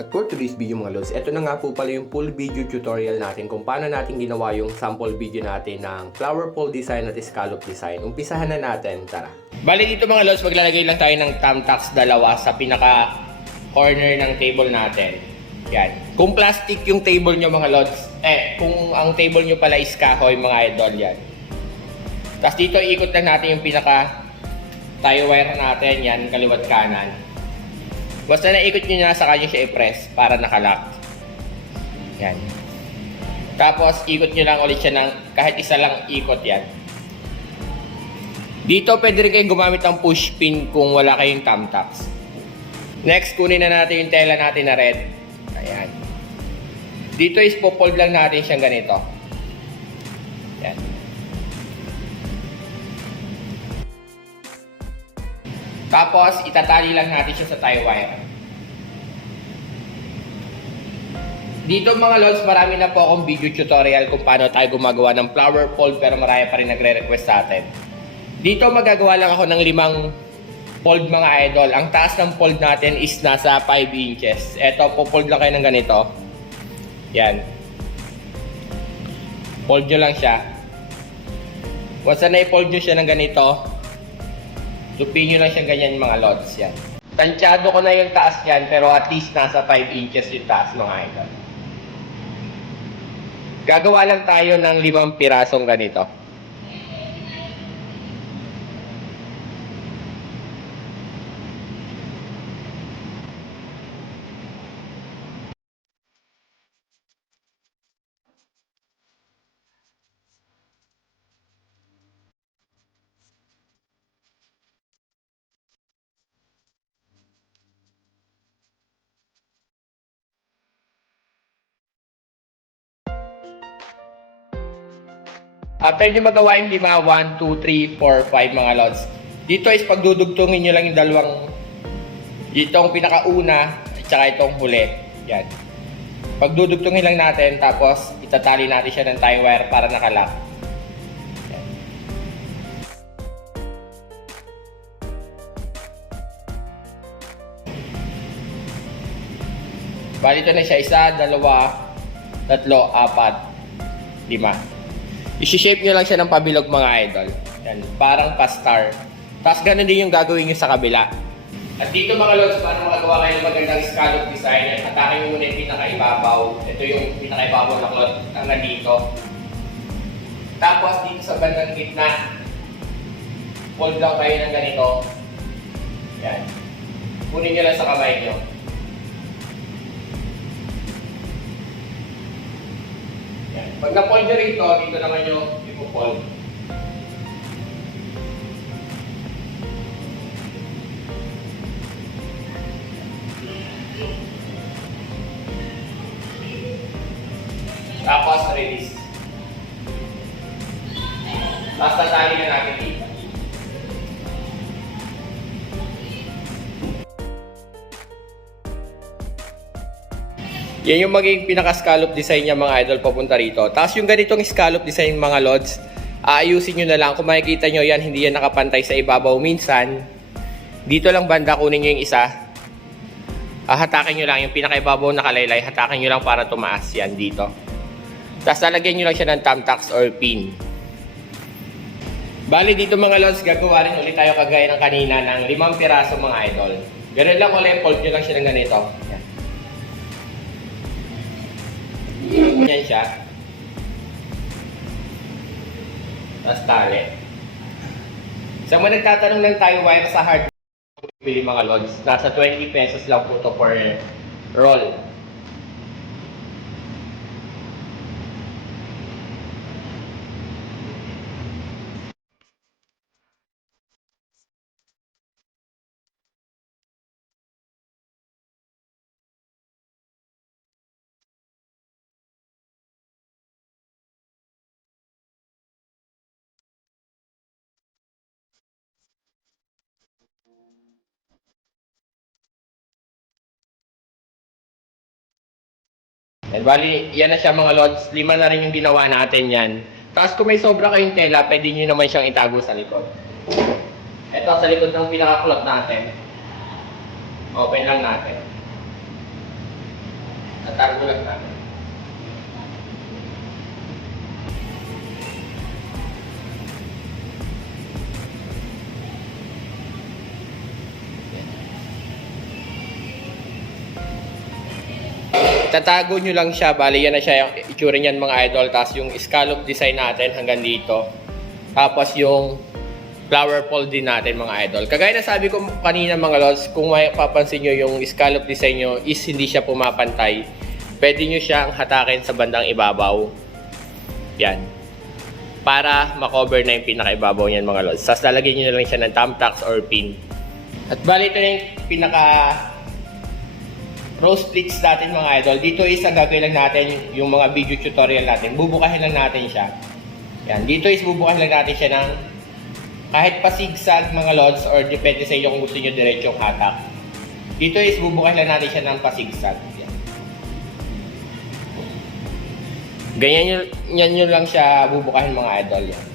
At for today's video mga lods, ito na nga po pala yung full video tutorial natin kung paano natin ginawa yung sample video natin ng flower pole design at scallop design. Umpisahan na natin, tara. Bali dito mga lods, maglalagay lang tayo ng thumbtacks dalawa sa pinaka corner ng table natin. Yan. Kung plastic yung table nyo mga lods, kung ang table nyo pala is kahoy mga idol, yan. Tapos dito ikot lang natin yung pinaka tie wire natin, yan, kaliwat kanan. Basta naikot nyo na, saka nyo siya i-press para nakalock. Yan. Tapos, ikot nyo lang ulit siya ng kahit isa lang ikot yan. Dito, pwede rin kayong gumamit ng push pin kung wala kayong thumbtacks. Next, kunin na natin yung tela natin na red. Ayan. Dito is po-fold lang natin siyang ganito. Yan. Tapos, itatali lang natin siya sa tie wire. Dito mga lods, marami na po akong video tutorial kung paano tayo gumagawa ng flower pole pero marami pa rin nagre-request sa atin. Dito magagawa lang ako ng 5 fold mga idol. Ang taas ng fold natin is nasa 5 inches. Ito, po-fold lang kayo ng ganito. Yan. Fold nyo lang siya. Once na i-fold nyo siya ng ganito, tupin nyo lang siya ganyan mga lods. Yan. Tansyado ko na yung taas yan, pero at least nasa 5 inches yung taas mga idol. Gagawa lang tayo ng 5 pirasong ganito. After nyo magawa yung 5, 1, 2, 3, 4, 5 mga lods. Dito is pagdudugtungin nyo lang yung dalawang, itong pinakauna at saka itong huli. Yan. Pagdudugtungin lang natin, tapos itatali natin siya ng tie wire para nakalock. Yan. Bali ito na siya, 1, 2, 3, 4, 5. I-shape nyo lang siya ng pabilog mga idol. Yan, parang pa-star. Tapos ganun din yung gagawin nyo sa kabila. At dito mga lods, paano magagawa kayo ng magandang scallop design? Atake nyo muna yung pinakaibabaw. Ito yung pinakaibabaw na cloth hanggang dito. Tapos dito sa bandang gitna, fold lang kayo ng ganito. Yan. Kunin nyo lang sa kamay nyo. Pag na-fold nyo rito, dito naman nyo ipo-fold. Tapos, release. Tapos, tatali na natin dito. Yan yung magiging pinaka-scallop design niya mga idol papunta rito. Tapos yung ganitong scallop design mga lods, aayusin nyo na lang. Kung makikita nyo yan, hindi yan nakapantay sa ibabaw minsan. Dito lang banda, kunin nyo yung isa. Hatakin nyo lang yung pinaka-ibabaw na kalaylay. Hatakin nyo lang para tumaas yan dito. Tapos lalagyan nyo lang siya ng thumbtacks or pin. Bali dito mga lods, gagawa rin ulit tayo kagaya ng kanina ng 5 piraso mga idol. Ganun lang ulit, fold nyo lang siya ng ganito. Yan siya. Tapos tali. Sa mga nagtatanong lang tayo wire sa hardware, bili mga lods. Nasa 20 pesos lang po ito per roll. And bali, yan na siya mga lods. 5 na rin yung ginawa natin yan. Tapos kung may sobra kayong tela, pwede nyo naman siyang itago sa likod. Ito sa likod ng pinaka-cloth natin. Open lang natin. Tatargo lang natin. Tatago nyo lang siya, bali yan na siya yung itsura niyan mga idol. Tapos yung scallop design natin hanggang dito. Tapos yung flower fold din natin mga idol. Kagaya na sabi ko kanina mga lods, kung may papansin nyo yung scallop design nyo is hindi siya pumapantay. Pwede nyo siyang hatakin sa bandang ibabaw. Yan. Para makover na yung pinaka-ibabaw niyan mga lods. Tapos lalagyan nyo na lang siya ng thumbtacks or pin. At bali ito na yung pinaka row splits natin mga idol. Dito is ang gagawin lang natin yung mga video tutorial natin. Bubukahin lang natin siya. Yan. Dito is bubukahin lang natin siya ng kahit pa zigzag mga lods or depende sa inyo kung gusto nyo diretsong hatak. Dito is bubukahin lang natin siya ng pa-zigzag. Yan. Ganyan nyo lang siya bubukahin mga idol. Yan.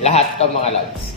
Lahat to mga lods.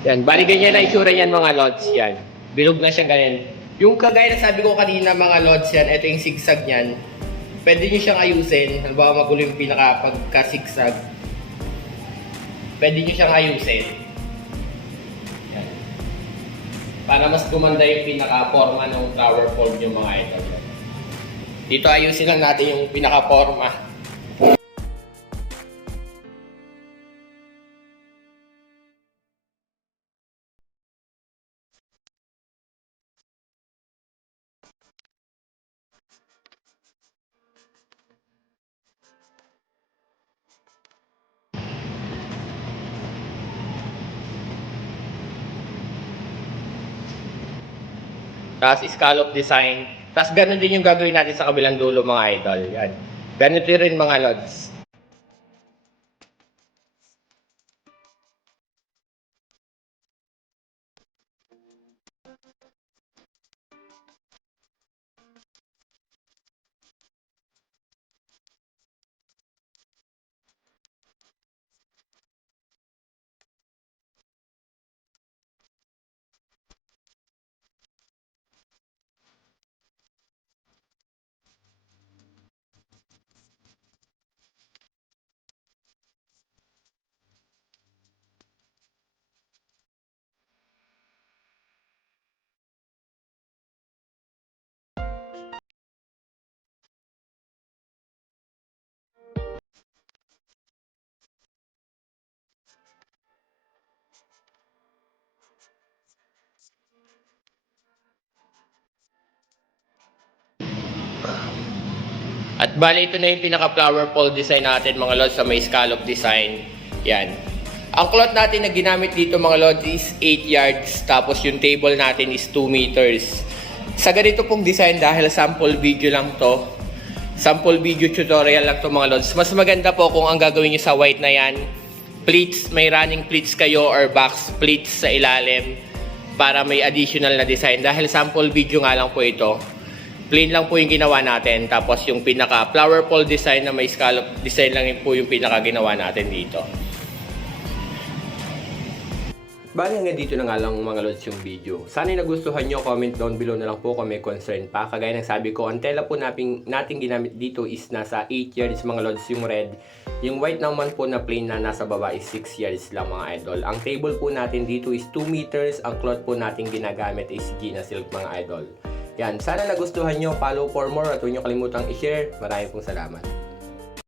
Yan, bali ganyan na itsura yan mga lods yan. Bilog na siya ganyan. Yung kagaya na sabi ko kanina mga lods yan, ito yung zigzag niyan. Pwede nyo siyang ayusin. Halimbawa magulo yung pinaka pagka-zigzag. Pwede nyo siyang ayusin. Yan. Para mas gumanda yung pinaka-forma ng flower fold yung mga idol. Dito ayusin lang natin yung pinaka-forma. Tapos scallop design. Tapos ganun din yung gagawin natin sa kabilang dulo mga idol. Yan. Ganito rin mga lods. At bali ito na yung pinaka-flower fold design natin mga lods sa may scallop design. Yan. Ang cloth natin na ginamit dito mga lods is 8 yards. Tapos yung table natin is 2 meters. Sa ganito pong design dahil sample video lang to. Sample video tutorial lang to mga lods. Mas maganda po kung ang gagawin nyo sa white na yan. Pleats, may running pleats kayo or box pleats sa ilalim. Para may additional na design. Dahil sample video nga lang po ito. Plain lang po yung ginawa natin. Tapos yung pinaka flower fold design na may scallop design lang po yung pinaka ginawa natin dito. Bali hanggang dito na nga lang mga lods yung video. Sana nagustuhan nyo, comment down below na lang po kung may concern pa. Kagaya ng sabi ko, ang tela po natin ginamit dito is nasa 8 yards mga lods yung red. Yung white naman po na plain na nasa baba is 6 yards lang mga idol. Ang table po natin dito is 2 meters. Ang cloth po natin ginagamit is Gina Silk mga idol. Yan, sana nagustuhan nyo. Follow for more at huwag nyo kalimutang i-share. Maraming pong salamat.